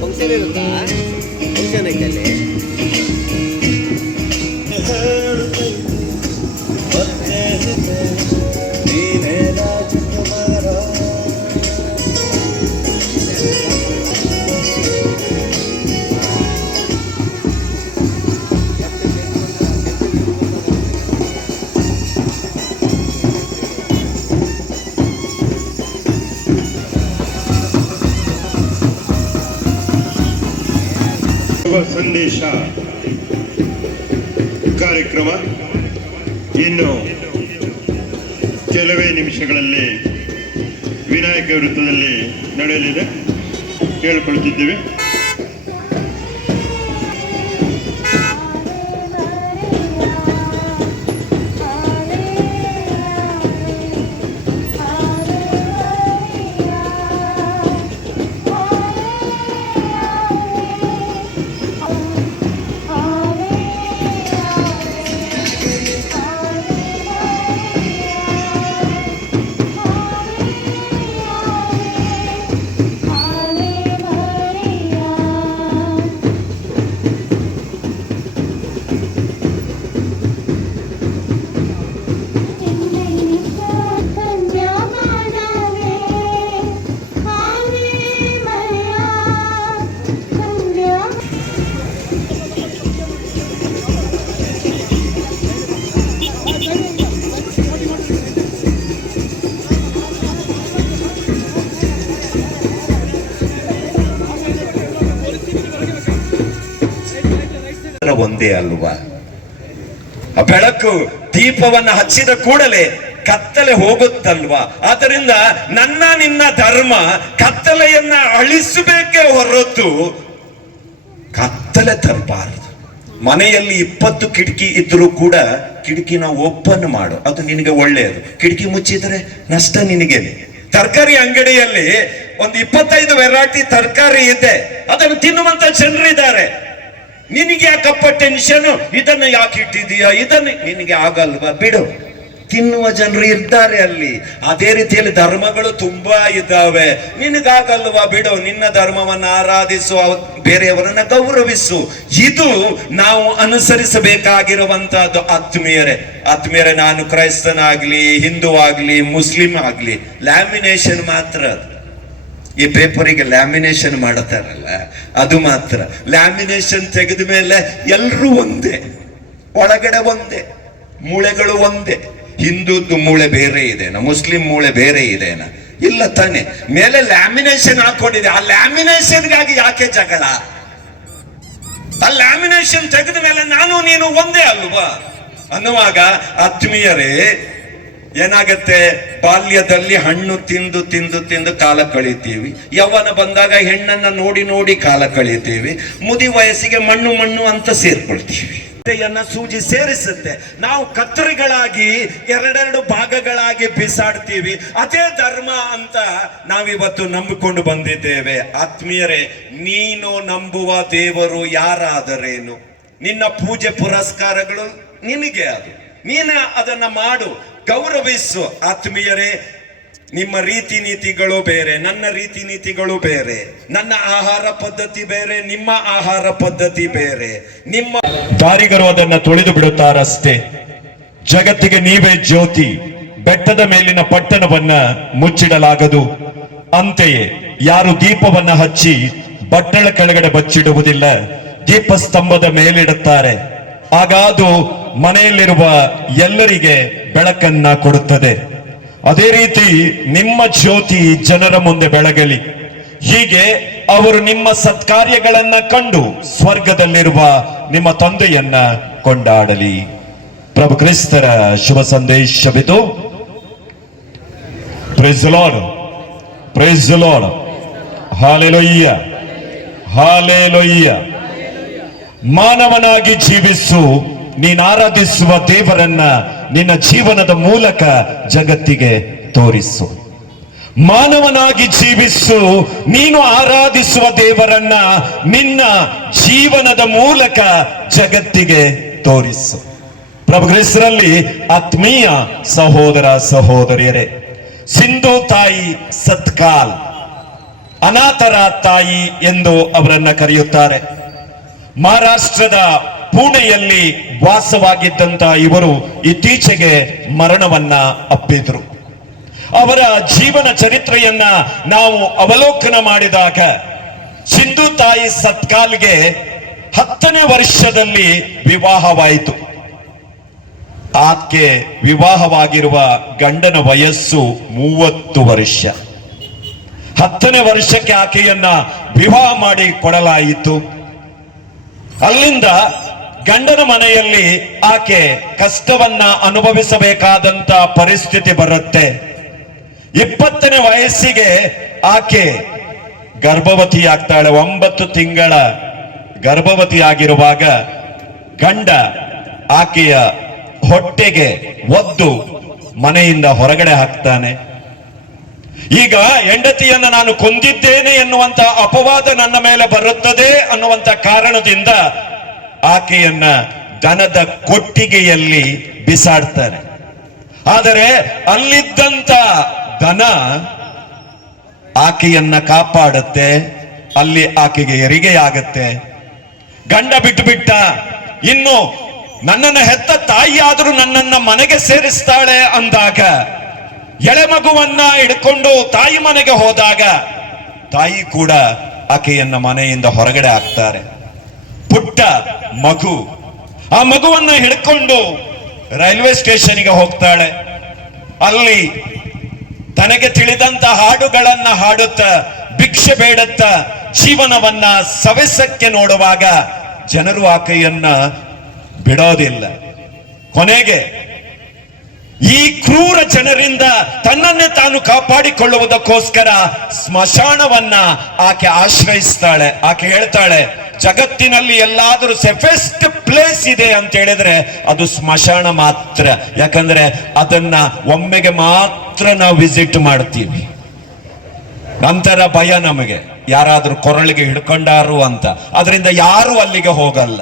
Function ಇರುತ್ತಾ? Function ಐತೆ ಅಲ್ಲಿ ಸಂದೇಶ. ಕಾರ್ಯಕ್ರಮ ಇನ್ನು ಕೆಲವೇ ನಿಮಿಷಗಳಲ್ಲಿ ವಿನಾಯಕ ವೃತ್ತದಲ್ಲಿ ನಡೆಯಲಿದೆ. ಕೇಳಿಕೊಳ್ಳುತ್ತಿದ್ದೇವೆ. ಒಂದೇ ಅಲ್ವಾ? ಬೆಳಕು ದೀಪವನ್ನ ಹಚ್ಚಿದ ಕೂಡಲೇ ಕತ್ತಲೆ ಹೋಗುತ್ತಲ್ವಾ? ಆದ್ದರಿಂದ ನನ್ನ ನಿನ್ನ ಧರ್ಮ ಕತ್ತಲೆಯನ್ನ ಅಳಿಸಬೇಕೇ ಹೊರತು ಕತ್ತಲೆ ತರಬಾರದು. ಮನೆಯಲ್ಲಿ ಇಪ್ಪತ್ತು ಕಿಟಕಿ ಇದ್ರೂ ಕೂಡ ಕಿಟಕಿನ ಓಪನ್ ಮಾಡು. ಅದು ನಿನಗೆ ಒಳ್ಳೆಯದು. ಕಿಟಕಿ ಮುಚ್ಚಿದರೆ ನಷ್ಟ ನಿನಗೆ. ತರಕಾರಿ ಅಂಗಡಿಯಲ್ಲಿ ಒಂದು ಇಪ್ಪತ್ತೈದು ವೆರೈಟಿ ತರಕಾರಿ ಇದೆ. ಅದನ್ನು ತಿನ್ನುವಂತ ಜನರಿದ್ದಾರೆ. ನಿನಗೆ ಯಾಕಪ್ಪ ಟೆನ್ಷನ್, ಇದನ್ನ ಯಾಕೆ ಇಟ್ಟಿದೀಯ ಇದನ್ನ ನಿನಗೆ ಆಗಲ್ವಾ? ಬಿಡು. ತಿನ್ನುವ ಜನರು ಇದ್ದಾರೆ ಅಲ್ಲಿ. ಅದೇ ರೀತಿಯಲ್ಲಿ ಧರ್ಮಗಳು ತುಂಬಾ ಇದ್ದಾವೆ. ನಿನಗಾಗಲ್ವಾ? ಬಿಡು. ನಿನ್ನ ಧರ್ಮವನ್ನ ಆರಾಧಿಸು ಬೇರೆಯವರನ್ನ ಗೌರವಿಸು. ಇದು ನಾವು ಅನುಸರಿಸಬೇಕಾಗಿರುವಂತಹದ್ದು ಆತ್ಮೀಯರೇ. ಆತ್ಮೀಯರೇ, ನಾನು ಕ್ರೈಸ್ತನಾಗ್ಲಿ, ಹಿಂದೂ ಆಗ್ಲಿ, ಮುಸ್ಲಿಂ ಆಗ್ಲಿ. ಲ್ಯಾಮಿನೇಷನ್ ಮಾತ್ರ ಅದು. ಈ ಪೇಪರಿಗೆ ಲ್ಯಾಮಿನೇಷನ್ ಮಾಡುತ್ತಾರಲ್ಲ, ಅದು ಮಾತ್ರ. ಲ್ಯಾಮಿನೇಷನ್ ತೆಗೆದ ಮೇಲೆ ಎಲ್ಲರೂ ಒಂದೇ, ಒಳಗಡೆ ಒಂದೇ, ಮೂಳೆಗಳು ಒಂದೇ. ಹಿಂದೂದ್ದು ಮೂಳೆ ಬೇರೆ ಇದೆನಾ ಮುಸ್ಲಿಂ ಮೂಳೆ ಬೇರೆ ಇದೆನಾ ಇಲ್ಲ ತಾನೆ, ಮೇಲೆ ಲ್ಯಾಮಿನೇಷನ್ ಹಾಕೊಂಡಿದೆ. ಆ ಲ್ಯಾಮಿನೇಷನ್ಗಾಗಿ ಯಾಕೆ ಜಗಳ? ಆ ಲ್ಯಾಮಿನೇಷನ್ ತೆಗೆದ ಮೇಲೆ ನಾನು ನೀನು ಒಂದೇ ಅಲ್ವಾ? ಅನ್ನುವಾಗ ಆತ್ಮೀಯರೇ ಏನಾಗತ್ತೆ? ಬಾಲ್ಯದಲ್ಲಿ ಹಣ್ಣು ತಿಂದು ತಿಂದು ತಿಂದು ಕಾಲ ಕಳಿತೀವಿ. ಯವನ ಬಂದಾಗ ಹೆಣ್ಣನ್ನ ನೋಡಿ ನೋಡಿ ಕಾಲ ಕಳಿತೀವಿ. ಮುದಿ ವಯಸ್ಸಿಗೆ ಮಣ್ಣು ಮಣ್ಣು ಅಂತ ಸೇರ್ಕೊಳ್ತೀವಿ. ಸೂಜಿ ಸೇರಿಸುತ್ತೆ. ನಾವು ಕತ್ತರಿಗಳಾಗಿ ಎರಡೆರಡು ಭಾಗಗಳಾಗಿ ಬಿಸಾಡ್ತೀವಿ. ಅದೇ ಧರ್ಮ ಅಂತ ನಾವಿವತ್ತು ನಂಬಿಕೊಂಡು ಬಂದಿದ್ದೇವೆ. ಆತ್ಮೀಯರೇ, ನೀನು ನಂಬುವ ದೇವರು ಯಾರಾದರೇನು? ನಿನ್ನ ಪೂಜೆ ಪುರಸ್ಕಾರಗಳು ನಿನಗೆ ಅದು. ನೀನ ಅದನ್ನ ಮಾಡು. ಗೌರವಿಸು ಆತ್ಮೀಯರೇ, ನಿಮ್ಮ ರೀತಿ ನೀತಿಗಳು ಬೇರೆ, ನನ್ನ ರೀತಿ ನೀತಿಗಳು ಬೇರೆ, ನನ್ನ ಆಹಾರ ಪದ್ಧತಿ ಬೇರೆ, ನಿಮ್ಮ ಆಹಾರ ಪದ್ಧತಿ ಬೇರೆ. ನಿಮ್ಮ ದಾರಿಗರು ಅದನ್ನ ತೊಳೆದು ಬಿಡುತ್ತಾರಷ್ಟೇ. ಜಗತ್ತಿಗೆ ನೀವೇ ಜ್ಯೋತಿ, ಬೆಟ್ಟದ ಮೇಲಿನ ಪಟ್ಟಣವನ್ನ ಮುಚ್ಚಿಡಲಾಗದು. ಅಂತೆಯೇ, ಯಾರು ದೀಪವನ್ನ ಹಚ್ಚಿ ಬಟ್ಟಳ ಕೆಳಗಡೆ ಬಚ್ಚಿಡುವುದಿಲ್ಲ, ದೀಪಸ್ತಂಭದ ಮೇಲಿಡುತ್ತಾರೆ. ಆಗ ಅದು ಮನೆಯಲ್ಲಿರುವ ಎಲ್ಲರಿಗೆ ಬೆಳಕನ್ನ ಕೊಡುತ್ತದೆ. ಅದೇ ರೀತಿ ನಿಮ್ಮ ಜ್ಯೋತಿ ಜನರ ಮುಂದೆ ಬೆಳಗಲಿ. ಹೀಗೆ ಅವರು ನಿಮ್ಮ ಸತ್ಕಾರ್ಯಗಳನ್ನ ಕಂಡು ಸ್ವರ್ಗದಲ್ಲಿರುವ ನಿಮ್ಮ ತಂದೆಯನ್ನ ಕೊಂಡಾಡಲಿ. ಪ್ರಭು ಕ್ರಿಸ್ತರ ಶುಭ ಸಂದೇಶವಿದು. ಪ್ರೈಸ್ ಲಾರ್ಡ್ ಹಾಲೆ ಲೊಯ್ಯ ಹಾಲೆಲೊಯ್ಯ ಹಾಲೆಲೊಯ್ಯ ಮಾನವನಾಗಿ ಜೀವಿಸು, ನೀನು ಆರಾಧಿಸುವ ದೇವರನ್ನ ನಿನ್ನ ಜೀವನದ ಮೂಲಕ ಜಗತ್ತಿಗೆ ತೋರಿಸು. ಮಾನವನಾಗಿ ಜೀವಿಸು, ನೀನು ಆರಾಧಿಸುವ ದೇವರನ್ನ ನಿನ್ನ ಜೀವನದ ಮೂಲಕ ಜಗತ್ತಿಗೆ ತೋರಿಸು. ಪ್ರಭು ಆತ್ಮೀಯ ಸಹೋದರ ಸಹೋದರಿಯರೇ, ಸಿಂಧು ತಾಯಿ ಸತ್ಕಾಲ್, ಅನಾಥರ ತಾಯಿ ಎಂದು ಅವರನ್ನ ಕರೆಯುತ್ತಾರೆ. ಮಹಾರಾಷ್ಟ್ರದ ಪುಣೆಯಲ್ಲಿ ವಾಸವಾಗಿದ್ದಂತ ಇವರು ಇತ್ತೀಚೆಗೆ ಮರಣವನ್ನ ಅಪ್ಪಿದ್ರು. ಅವರ ಜೀವನ ಚರಿತ್ರೆಯನ್ನ ನಾವು ಅವಲೋಕನ ಮಾಡಿದಾಗ ಸಿಂಧು ತಾಯಿ ಸತ್ಕಾಲ್ಗೆ ಹತ್ತನೇ ವರ್ಷದಲ್ಲಿ ವಿವಾಹವಾಯಿತು. ಆಕೆ ವಿವಾಹವಾಗಿರುವ ಗಂಡನ ವಯಸ್ಸು ಮೂವತ್ತು ವರ್ಷ. ಹತ್ತನೇ ವರ್ಷಕ್ಕೆ ಆಕೆಯನ್ನ ವಿವಾಹ ಮಾಡಿ ಕೊಡಲಾಯಿತು. ಅಲ್ಲಿಂದ ಗಂಡನ ಮನೆಯಲ್ಲಿ ಆಕೆ ಕಷ್ಟವನ್ನ ಅನುಭವಿಸಬೇಕಾದಂತ ಪರಿಸ್ಥಿತಿ ಬರುತ್ತೆ. ಇಪ್ಪತ್ತನೇ ವಯಸ್ಸಿಗೆ ಆಕೆ ಗರ್ಭವತಿ ಆಗ್ತಾಳೆ. ಒಂಬತ್ತು ತಿಂಗಳ ಗರ್ಭವತಿ ಆಗಿರುವಾಗ ಗಂಡ ಆಕೆಯ ಹೊಟ್ಟೆಗೆ ಒದ್ದು ಮನೆಯಿಂದ ಹೊರಗಡೆ ಹಾಕ್ತಾನೆ. ಈಗ ಹೆಂಡತಿಯನ್ನು ನಾನು ಕೊಂದಿದ್ದೇನೆ ಎನ್ನುವಂತ ಅಪವಾದ ನನ್ನ ಮೇಲೆ ಬರುತ್ತದೆ ಅನ್ನುವಂತ ಕಾರಣದಿಂದ ಆಕೆಯನ್ನ ದನದ ಕೊಟ್ಟಿಗೆಯಲ್ಲಿ ಬಿಸಾಡ್ತಾರೆ ಆದರೆ ಅಲ್ಲಿದ್ದಂತ ದನ ಆಕೆಯನ್ನ ಕಾಪಾಡುತ್ತೆ, ಅಲ್ಲಿ ಆಕೆಗೆ ಹೆರಿಗೆಯಾಗತ್ತೆ. ಗಂಡ ಬಿಟ್ಟು ಬಿಟ್ಟ ಇನ್ನು ನನ್ನನ್ನ ಹೆತ್ತ ತಾಯಿಯಾದರೂ ನನ್ನನ್ನ ಮನೆಗೆ ಸೇರಿಸ್ತಾಳೆ ಅಂದಾಗ ಎಳೆ ಮಗುವನ್ನ ಹಿಡ್ಕೊಂಡು ತಾಯಿ ಮನೆಗೆ ಹೋದಾಗ ತಾಯಿ ಕೂಡ ಆಕೆಯನ್ನ ಮನೆಯಿಂದ ಹೊರಗಡೆ ಹಾಕ್ತಾರೆ. ಪುಟ್ಟ ಮಗು. ಆ ಮಗುವನ್ನ ಹಿಡ್ಕೊಂಡು ರೈಲ್ವೆ ಸ್ಟೇಷನ್ಗೆ ಹೋಗ್ತಾಳೆ. ಅಲ್ಲಿ ತನಗೆ ತಿಳಿದಂತ ಹಾಡುಗಳನ್ನ ಹಾಡುತ್ತ, ಭಿಕ್ಷೆ ಬೇಡತ್ತ ಜೀವನವನ್ನ ಸವೆಸಕ್ಕೆ ನೋಡುವಾಗ ಜನರು ಆಕೆಯನ್ನ ಬಿಡೋದಿಲ್ಲ. ಕೊನೆಗೆ ಈ ಕ್ರೂರ ಜನರಿಂದ ತನ್ನನ್ನೇ ತಾನು ಕಾಪಾಡಿಕೊಳ್ಳುವುದಕ್ಕೋಸ್ಕರ ಸ್ಮಶಾನವನ್ನ ಆಕೆ ಆಶ್ರಯಿಸ್ತಾಳೆ. ಆಕೆ ಹೇಳ್ತಾಳೆ, ಜಗತ್ತಿನಲ್ಲಿ ಎಲ್ಲಾದರೂ ಸೆಫೆಸ್ಟ್ ಪ್ಲೇಸ್ ಇದೆ ಅಂತ ಹೇಳಿದ್ರೆ ಅದು ಸ್ಮಶಾನ ಮಾತ್ರ. ಯಾಕಂದ್ರೆ ಅದನ್ನ ಒಮ್ಮೆಗೆ ಮಾತ್ರ ನಾವು ವಿಸಿಟ್ ಮಾಡ್ತೀವಿ. ನಂತರ ಭಯ ನಮಗೆ. ಯಾರಾದರೂ ಕೊರಳಿಗೆ ಹಿಡ್ಕೊಂಡಾರು ಅಂತ. ಅದರಿಂದ ಯಾರು ಅಲ್ಲಿಗೆ ಹೋಗಲ್ಲ.